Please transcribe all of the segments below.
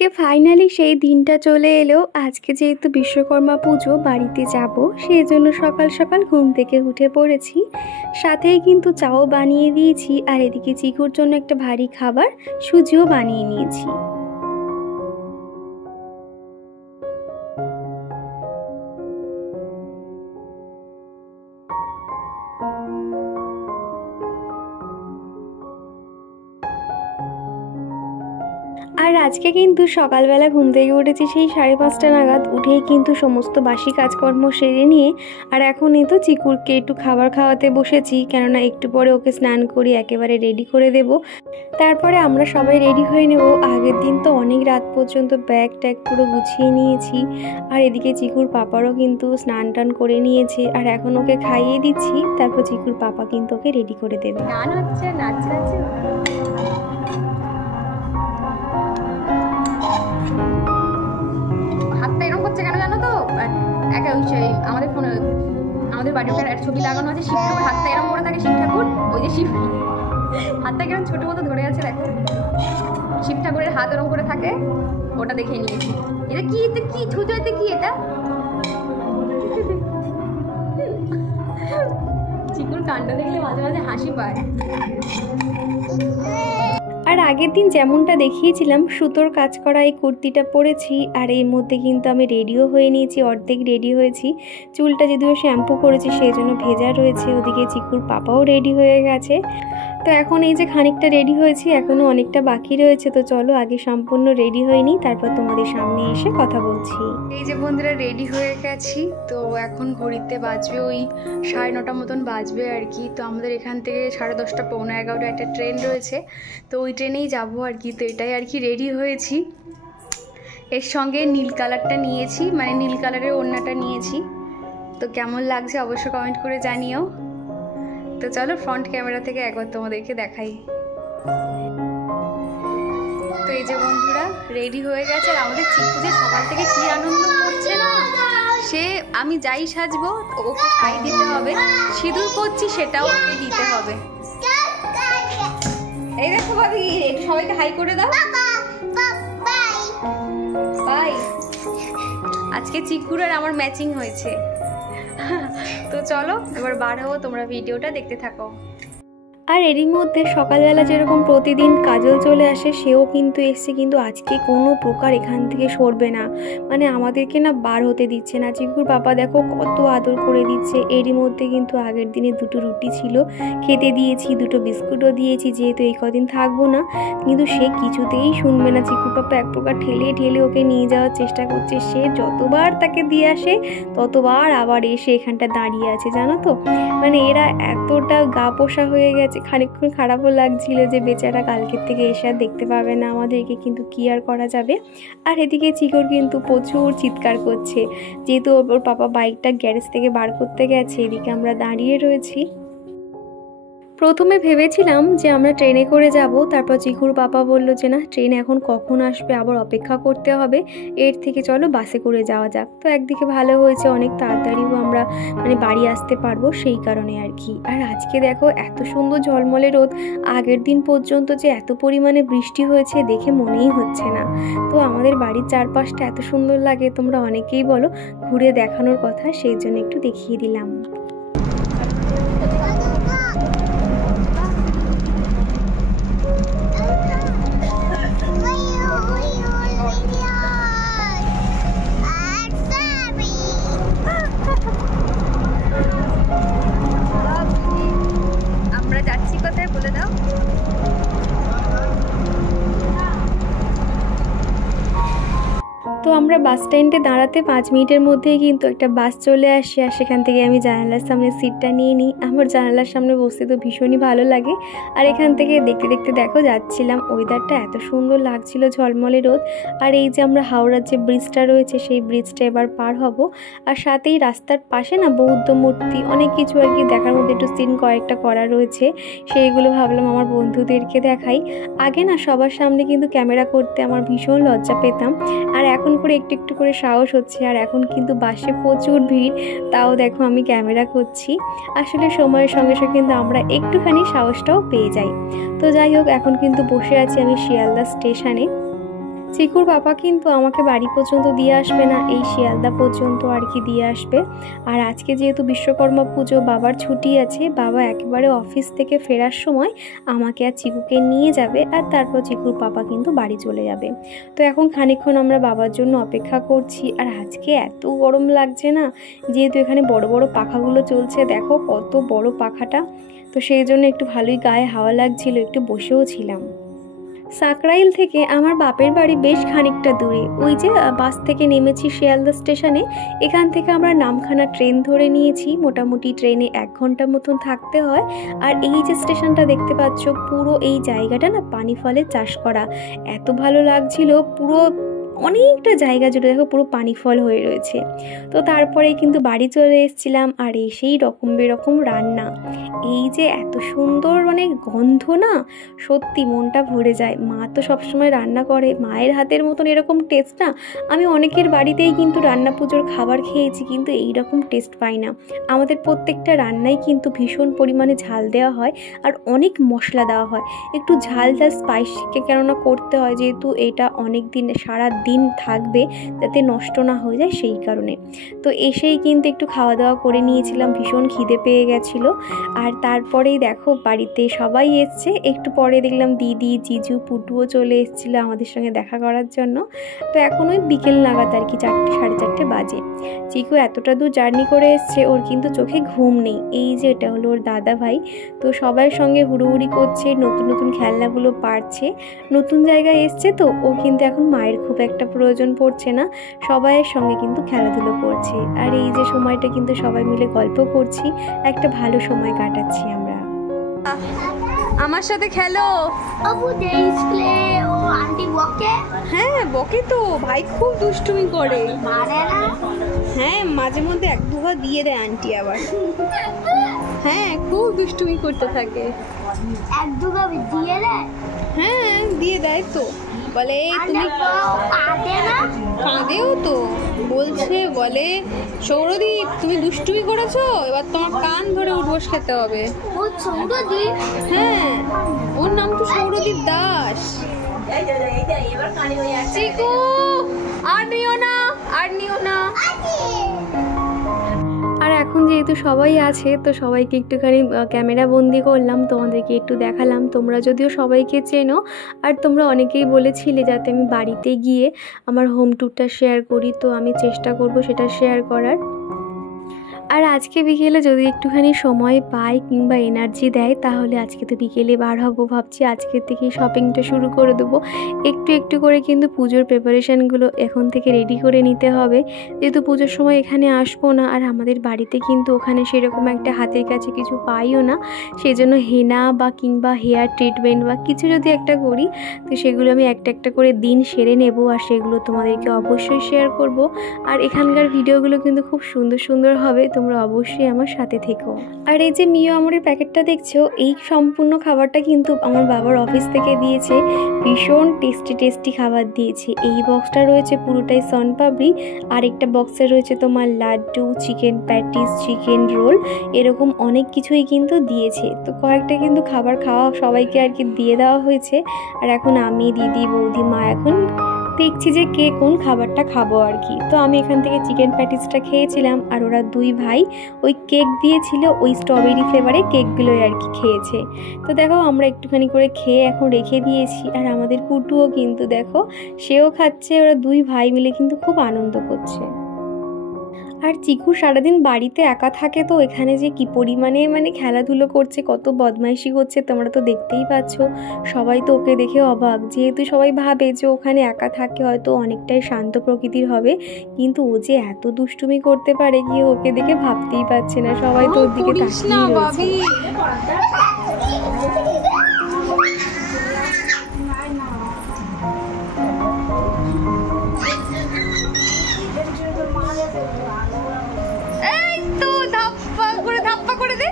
আজকে ফাইনালি সেই দিনটা চলে এলো। আজকে যেহেতু বিশ্বকর্মা পুজো, বাড়িতে যাব, সেই জন্য সকাল সকাল ঘুম থেকে উঠে পড়েছি। সাথেই কিন্তু চাও বানিয়ে দিয়েছি, আর এদিকে চিকুর জন্য একটা ভারী খাবার সুজিও বানিয়ে নিয়েছি। আর আজকে কিন্তু সকালবেলা ঘুম থেকে উঠেছি সেই 5:30 নাগাদ। উঠেই কিন্তু সমস্ত বাসি কাজকর্ম সেরে নিয়ে আর এখন এই তো চিকুরকে একটু খাবার খাওয়াতে বসেছি, কেননা একটু পরে ওকে স্নান করি একেবারে রেডি করে দেব। তারপরে আমরা সবাই রেডি হয়ে নেব। আগের দিন তো অনেক রাত পর্যন্ত ব্যাগ ট্যাগ পুরো গুছিয়ে নিয়েছি। আর এদিকে চিকুর পাপারও কিন্তু স্নান টান করে নিয়েছে, আর এখন ওকে খাইয়ে দিচ্ছি। তারপর চিকুর পাপা কিন্তু ওকে রেডি করে দেবে। গান হচ্ছে, নাচছে। হাতটা এরকম করছে কেন জানো তো? আমাদের ফোনে আমাদের বাড়ির একটা ছবি লাগানো আছে, শিব ঠাকুর হাতটা এরকম করে থাকে। শিব ঠাকুর, ওই যে শিব হাতটা কেমন ছোট মতো ধরে আছে, দেখো শিব ঠাকুরের হাত এরকম করে থাকে, ওটা দেখে নিয়েছি। এটা কি, এটা কি ছুঁচোতে কি এটা? চিকুর কাণ্ড দেখলে মাঝে মাঝে হাসি পায়। আর আগের দিন যেমনটা দেখিয়েছিলাম সুতোর কাজ করা এই কুর্তিটা পরেছি, আর এর মধ্যে কিন্তু আমি রেডিও হয়ে নিয়েছি, অর্ধেক রেডি হয়েছি। চুলটা যদিও শ্যাম্পু করেছি সেই জন্য ভেজা রয়েছে। ওদিকে চিকুর পাপাও রেডি হয়ে গেছে। তো এখন এই যে খানিকটা রেডি হয়েছি, এখনও অনেকটা বাকি রয়েছে। তো চলো আগে সম্পূর্ণ রেডি হয়ে নিই, তারপর তোমাদের সামনে এসে কথা বলছি। এই যে বন্ধুরা রেডি হয়ে গেছি। তো এখন ঘড়িতে বাজবে ওই 9:30 মতন বাজবে আর কি। তো আমাদের এখান থেকে 10:30 পৌনে 11 একটা ট্রেন রয়েছে, তো ওই ট্রেনেই যাবো আর কি। তো এটাই আর কি রেডি হয়েছি। এর সঙ্গে নীল কালারটা নিয়েছি, মানে নীল কালারের ওড়নাটা নিয়েছি। তো কেমন লাগছে অবশ্য কমেন্ট করে জানিও। তো চলো ফ্রন্ট ক্যামেরা থেকে একবার তোমাদেরকে দেখাই। তো এই যে বন্ধুরা রেডি হয়ে গেছে। আর আমাদের চিকু যে সকাল থেকে কি আনন্দ করছে না, সে আমি যাই সাজবো ওকে তাই দিতে হবে। সিঁদুর করছি সেটাও ওকে দিতে হবে। এই দেখো ভাবি, একটু সবাইকে হাই করে দাও। বাই। আজকে চিকুর আর আমার ম্যাচিং হয়েছে। তো চলো এবার বার হবো, তোমরা ভিডিওটা দেখতে থাকো। আর এরই মধ্যে সকালবেলা যেরকম প্রতিদিন কাজল চলে আসে, সেও কিন্তু এসছে, কিন্তু আজকে কোনো প্রকার এখান থেকে সরবে না। মানে আমাদেরকে না বার হতে দিচ্ছে না। চিকুর বাবা দেখো কত আদর করে দিচ্ছে। এরই মধ্যে কিন্তু আগের দিনে 2টো রুটি ছিল, খেতে দিয়েছি, 2টো বিস্কুটও দিয়েছি, যেহেতু এই কদিন থাকবো না। কিন্তু সে কিছুতেই শুনবে না। চিকুর বাবা এক প্রকার ঠেলে ওকে নিয়ে যাওয়ার চেষ্টা করছে। সে যতবার তাকে দিয়ে আসে ততবার আবার এসে এখানটা দাঁড়িয়ে আছে, জানো তো। মানে এরা এতটা গা পোষা হয়ে গেছে। খানিকক্ষণ খারাপও লাগছিল যে বেচারা কালকের থেকে এসে আর দেখতে পাবে না আমাদেরকে, কিন্তু কি আর করা যাবে। আর এদিকে চিকুর কিন্তু প্রচুর চিৎকার করছে, যেহেতু ওর পাপা বাইকটা গ্যারেজ থেকে বার করতে গেছে। এদিকে আমরা দাঁড়িয়ে রয়েছি। প্রথমে ভেবেছিলাম যে আমরা ট্রেনে করে যাব, তারপর চিকুর পাপা বললো যে না, ট্রেন এখন কখন আসবে আবার অপেক্ষা করতে হবে, এর থেকে চলো বাসে করে যাওয়া যাক। তো একদিকে ভালো হয়েছে, অনেক তাড়াতাড়িও আমরা মানে বাড়ি আসতে পারবো, সেই কারণে আর কি। আর আজকে দেখো এত সুন্দর ঝলমলে রোদ। আগের দিন পর্যন্ত যে এত পরিমাণে বৃষ্টি হয়েছে দেখে মনেই হচ্ছে না। তো আমাদের বাড়ির চারপাশটা এত সুন্দর লাগে, তোমরা অনেকেই বলো ঘুরে দেখানোর কথা, সেই জন্য একটু দেখিয়ে দিলাম। আমরা যাচ্ছি কোথায় বলে দাও। তো আমরা বাস স্ট্যান্ডে দাঁড়াতে 5 মিনিটের মধ্যেই কিন্তু একটা বাস চলে আসে, আর সেখান থেকে আমি জানালার সামনে সিটটা নিয়ে নিই। আমার জানালার সামনে বসতে তো ভীষণই ভালো লাগে। আর এখান থেকে দেখতে দেখতে দেখো যাচ্ছিলাম, ওয়েদারটা এত সুন্দর লাগছিল, ঝলমলে রোদ। আর এই যে আমরা হাওড়ার যে ব্রিজটা রয়েছে সেই ব্রিজটা এবার পার হব। আর সাথেই রাস্তার পাশে না বৌদ্ধ মূর্তি, অনেক কিছু আর কি দেখার মধ্যে একটু সিন কয়েকটা করা রয়েছে, সেইগুলো ভাবলাম আমার বন্ধুদেরকে দেখাই। আগে না সবার সামনে কিন্তু ক্যামেরা করতে আমার ভীষণ লজ্জা পেতাম, আর এখন করে একটু একটু করে সাহস হচ্ছে। আর এখন কিন্তু বাসে প্রচুর ভিড়, তাও দেখো আমি ক্যামেরা করছি। আসলে সময়ের সঙ্গে সঙ্গে কিন্তু আমরা একটুখানি সাহসটাও পেয়ে যাই। তো যাই হোক, এখন কিন্তু বসে আছি আমি শিয়ালদা স্টেশনে। চিকুর পাপা কিন্তু আমাকে বাড়ি পর্যন্ত দিয়ে আসবে না, এই শিয়ালদা পর্যন্ত আর কি দিয়ে আসবে। আর আজকে যেহেতু বিশ্বকর্মা পুজো, বাবার ছুটি আছে, বাবা একেবারে অফিস থেকে ফেরার সময় আমাকে আর চিকুকে নিয়ে যাবে, আর তারপর চিকুর পাপা কিন্তু বাড়ি চলে যাবে। তো এখন খানিকক্ষণ আমরা বাবার জন্য অপেক্ষা করছি। আর আজকে এত গরম লাগছে না, যেহেতু এখানে বড় বড় পাখাগুলো চলছে, দেখো কত বড় পাখাটা, তো সেই জন্য একটু ভালোই গায়ে হাওয়া লাগছিল, একটু বসেও ছিলাম। সাকরাইল থেকে আমার বাপের বাড়ি বেশ খানিকটা দূরে, ওই যে বাস থেকে নেমেছি শিয়ালদা স্টেশনে, এখান থেকে আমরা নামখানা ট্রেন ধরে নিয়েছি। মোটামুটি ট্রেনে 1 ঘন্টা মতন থাকতে হয়। আর এই যে স্টেশনটা দেখতে পাচ্ছ, পুরো এই জায়গাটা না পানি ফলের চাষ করা, এত ভালো লাগছিল, পুরো অনেকটা জায়গা জুড়ে দেখো পুরো পানি ফল হয়ে রয়েছে। তো তারপরে কিন্তু বাড়ি চলে এসেছিলাম, আর এসেই রকম বেরকম রান্না, এই যে এত সুন্দর মানে গন্ধ না, সত্যি মনটা ভরে যায়। মা তো সবসময় রান্না করে, মায়ের হাতের মতন এরকম টেস্ট না আমি অনেকের বাড়িতেই কিন্তু রান্না পুজোর খাবার খেয়েছি, কিন্তু এই রকম টেস্ট পাই না। আমাদের প্রত্যেকটা রান্নায় কিন্তু ভীষণ পরিমাণে ঝাল দেওয়া হয় আর অনেক মশলা দেওয়া হয়, একটু ঝাল ঝাল স্পাইসিকে কেননা করতে হয়, যেহেতু এটা অনেক দিন সারা দিন থাকবে যাতে নষ্ট না হয়ে যায় সেই কারণে। তো এসেই কিন্তু একটু খাওয়া দাওয়া করে নিয়েছিলাম, ভীষণ খিদে পেয়ে গেছিলো। আর তারপরেই দেখো বাড়িতে সবাই এসছে, একটু পরে দেখলাম দিদি, জিজু, পুটুও চলে এসেছিলো আমাদের সঙ্গে দেখা করার জন্য। তো এখন ওই বিকেল নাগাদ আর কি 4টে সাড়ে 4টে বাজে। চিকু এতটা দূর জার্নি করে এসছে, ওর কিন্তু চোখে ঘুম নেই। এই যে এটা হলো ওর দাদা ভাই, তো সবার সঙ্গে হুড়োহুড়ি করছে, নতুন নতুন খেলনাগুলো পারছে, নতুন জায়গায় এসছে, তো ও কিন্তু এখন মায়ের খুব একটা প্রয়োজন পড়ছে না, সবাইয়ের সঙ্গে কিন্তু খেলাধুলো করছে। আর এই যে সময়টা কিন্তু সবাই মিলে গল্প করছি, একটা ভালো সময় কাটাচ্ছি আমরা। আমার সাথে খেলো। अबू दे इसलिए वो आंटी बके হ্যাঁ বকে তো, ভাই খুব দুষ্টুমি করে। मारे ना হ্যাঁ মাঝে মধ্যে 1-2 দিয়ে দেয় আন্টি আবার। হ্যাঁ খুব দুষ্টুমি করতে থাকে। एक दुगा भी दिए रे হ্যাঁ দিয়ে দেয় তো, বলে তুমি आते ना কাঁদেও তো, বলছে বলে সৌরদীপ তুমি দুষ্টুমি করেছো, এবার তোমার কান ধরে উঠবোস খেতে হবে। वो छोड़ दी হ্যাঁ ওর নাম তো সৌরদীপ দাস। চিকু আর নিও না, আর নিও না। আর এখন যেহেতু সবাই আছে, তো সবাইকে একটুখানি ক্যামেরা বন্দি করলাম, তোমাদেরকে একটু দেখালাম। তোমরা যদিও সবাইকে চেনো, আর তোমরা অনেকেই বলেছিলে যাতে আমি বাড়িতে গিয়ে আমার হোম ট্যুরটা শেয়ার করি, তো আমি চেষ্টা করব সেটা শেয়ার করার। আর আজকে বিকেলে যদি একটুখানি সময় পাই কিংবা এনার্জি দেয়, তাহলে আজকে তো বিকেলে বার হবো, ভাবছি আজকের থেকেই শপিংটা শুরু করে দেবো। একটু একটু করে কিন্তু পুজোর প্রিপারেশানগুলো এখন থেকে রেডি করে নিতে হবে, যেহেতু পুজোর সময় এখানে আসবো না, আর আমাদের বাড়িতে কিন্তু ওখানে সেরকম একটা হাতের কাছে কিছু পাইও না, সেই জন্য হেনা বা কিংবা হেয়ার ট্রিটমেন্ট বা কিছু যদি একটা করি, তো সেগুলো আমি একটা একটা করে দিন সেরে নেব, আর সেগুলো তোমাদেরকে অবশ্যই শেয়ার করব। আর এখানকার ভিডিওগুলো কিন্তু খুব সুন্দর সুন্দর হবে, তোমরা অবশ্যই আমার সাথে থেকো। আর এই যে মিও আমরের প্যাকেটটা দেখছো, এই সম্পূর্ণ খাবারটা কিন্তু আমার বাবার অফিস থেকে দিয়েছে, ভীষণ টেস্টি টেস্টি খাবার দিয়েছে। এই বক্সটা রয়েছে পুরোটাই সনপাপড়ি, আরেকটা বক্সে রয়েছে তোমার laddu, chicken patties, chicken roll, এরকম অনেক কিছুই কিন্তু দিয়েছে। তো কয়েকটা কিন্তু খাবার খাওয়া সবাইকে আর কি দিয়ে দেওয়া হয়েছে। আর এখন আমি, দিদি, বৌদি, মা এখন দেখছি যে কে কোন খাবারটা খাবো আর কি। তো আমি এখান থেকে চিকেন প্যাটিসটা খেয়েছিলাম, আর ওরা 2 ভাই ওই কেক দিয়েছিল, ওই স্ট্রবেরি ফ্লেভারে কেকগুলোই আর কি খেয়েছে। তো দেখো আমরা একটুখানি করে খেয়ে এখন রেখে দিয়েছি। আর আমাদের পুটুও কিন্তু দেখো সেও খাচ্ছে, ওরা 2 ভাই মিলে কিন্তু খুব আনন্দ করছে। আর চিকু সারাদিন বাড়িতে একা থাকে, তো এখানে যে কি পরিমাণে মানে খেলাধুলো করছে, কত বদমাইশি করছে, তোমরা তো দেখতেই পাচ্ছ। সবাই তো ওকে দেখে অবাক, যেহেতু সবাই ভাবে যে ওখানে একা থাকে হয়তো অনেকটাই শান্ত প্রকৃতির হবে, কিন্তু ও যে এত দুষ্টুমি করতে পারে কি ওকে দেখে ভাবতেই পারছে না, সবাই তো ওর দিকে তাকিয়ে রয়েছে। ধাপ্পা করে দে,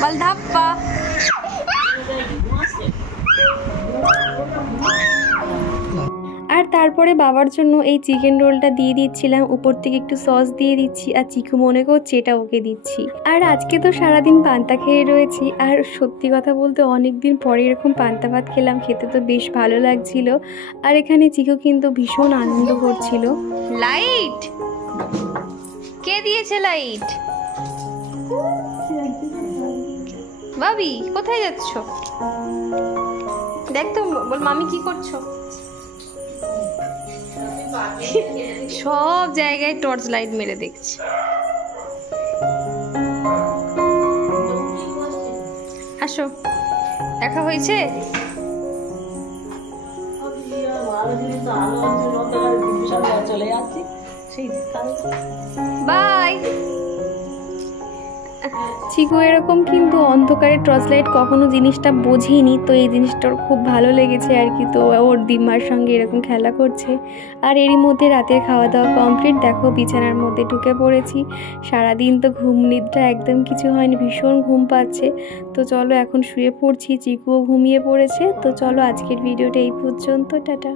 বল ধাপ্পা। আর তারপরে বাবার জন্য এই চিকেন রোলটা দিয়ে দিচ্ছিলাম, উপর থেকে একটু সস দিয়ে দিচ্ছি, আর চিকু মনে করছে এটা ওকে দিচ্ছি। আর আজকে তো সারাদিন পান্তা খেয়ে রয়েছি, আর সত্যি কথা বলতে অনেক দিন পরে এরকম পান্তা ভাত খেলাম, খেতে তো বেশ ভালো লাগছিল। আর এখানে চিকু কিন্তু ভীষণ আনন্দ করছিল। লাইট কে দিয়েছে? লাইট ভাবি কোথায় যাচ্ছ? দেখ তো, বল মামি কি করছো? সব জায়গায় টর্চ লাইট মেরে দেখছি। আসো, দেখা হয়েছে? বাই। চিকু এরকম কিন্তু অন্ধকারে টর্চ লাইট কখনো জিনিসটা বোঝেনি, তো এই জিনিসটা ওর খুব ভালো লেগেছে আর কি। তো ওর দিম্মার সঙ্গে এরকম খেলা করছে। আর এরই মধ্যে রাতের খাওয়া দাওয়া কমপ্লিট। দেখো বিছানার মধ্যে ঢুকে পড়েছি। সারাদিন তো ঘুম নিদ্রা একদম কিছু হয়নি, ভীষণ ঘুম পাচ্ছে। তো চলো এখন শুয়ে পড়ছি, চিকুও ঘুমিয়ে পড়েছে। তো চলো আজকের ভিডিওটা এই পর্যন্ত, টাটা।